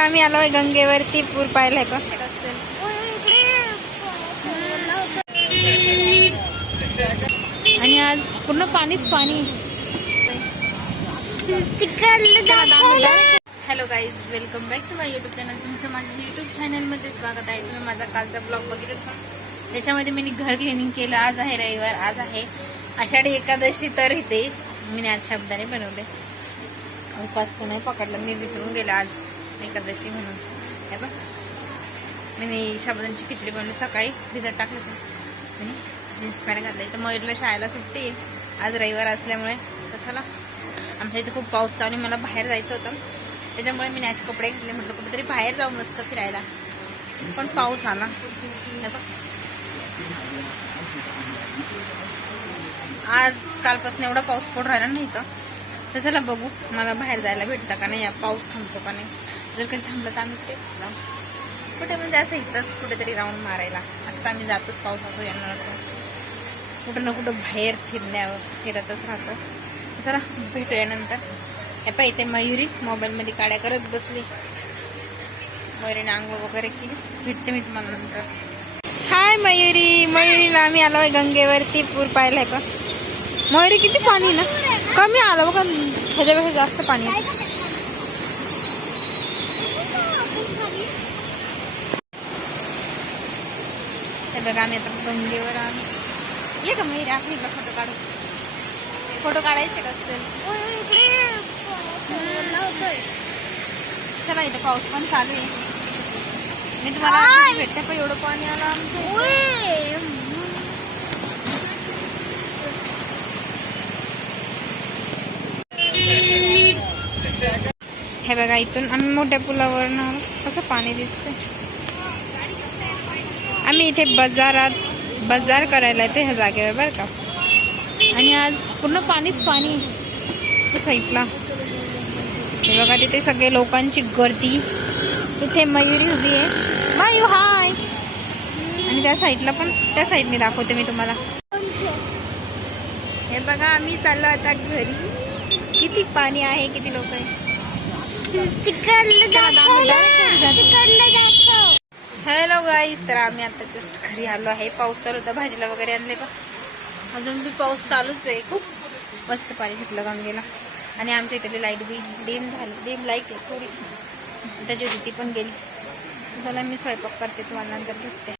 मयुरीला आम्ही आलोय गंगेवरती पूर पाहिलाय का आणि आज पूर्ण पाणीच पाणी. Hello guys welcome back to my YouTube channel तुमचं माझ्या युट्यूब चॅनलमध्ये स्वागत आहे. तुम्ही माझा कालचा ब्लॉग बघितला का? त्याच्यामध्ये मी घर क्लिनिंग केलं. आज आहे रविवार आज आहे आषाढी एकादशी तर इथे मी आज शब्दाने बनवले. उपास तर नाही पकडलं मी विसरून गेलं आज. एकादशी म्हणून. हे बघ. मी साबुदाण्याची खिचडी बनवली. सकाळी भिजत टाकलं होती. मी जीन्स पॅन्ट घातली तर मयूरला शाळेला सुट्टी आज रविवार असल्यामुळे. तर चला. आमच्या इथे खूप पाऊस चालू आहे. मला बाहेर जायचं होतं. त्याच्यामुळे मी नॅश कपडे घेतले. म्हटलं कुठेतरी बाहेर जाऊ मस्त फिरायला. पण पाऊस आला. बघ. आज कालपासून एवढा पाऊस पडून राहिला नाही तर तर चला बघू मला बाहेर जायला भेटतं का नाही या पाऊस थांबतो का नाही. जर काही थांबलं तर आम्ही तेच कुठे म्हणजे असं इथंच कुठेतरी राऊंड मारायला. असं आम्ही जातोच पावसाचं येणार कुठं ना कुठं बाहेर फिरण्यावर फिरतच राहतो. चला भेटूया नंतर. हे पाहिजे इथे मयुरी मोबाईलमध्ये काड्या करत बसली. मयुरीने आंघोळ वगैरे केली. भेटते मी तुम्हाला नंतर. हाय मयुरी मयुरीला आम्ही आलोय गंगेवरती पूर पाहिलाय का मयुरी किती पाणी ना? कमी आलं बघा ह्याच्यापेक्षा जास्त पाणी बघा आम्ही आता गंगेवर ये का मयुरी आपलीला फोटो काढू. फोटो काढायचे का चला इथं पाऊस पण चालू आहे. मी तुम्हाला भेटते पण एवढं पाणी आलं आमचं हे बघा इथून आम्ही मोठ्या पुलावर कसं पाणी दिसतंय. आम्ही इथे बाजारात बाजार करायला येतो ह्या जागेवर बरं का. आणि आज पूर्ण पाणीच पाणी त्या साईडला हे बघा तिथे सगळे लोकांची गर्दी. तिथे मयुरी उभी आहे. मयू हाय. आणि त्या साईडला पण त्या साईडने दाखवते मी तुम्हाला. हे बघा आम्ही चाललो आता घरी. किती पाणी आहे किती लोक आहे. हॅलो गाईस तर आम्ही आता जस्ट घरी आलो आहे. पाऊस चालू होता भाजीला वगैरे आणले का अजून बी पाऊस चालूच आहे. खूप मस्त पाणी सुटलं गंगेला. आणि आमच्या इथली लाइट बी डीम झाली. डीम लाइट आहे थोडीशी. त्याची ती पण गेली. चला मी स्वयंपाक करते तुम्हाला नंतर भेटते.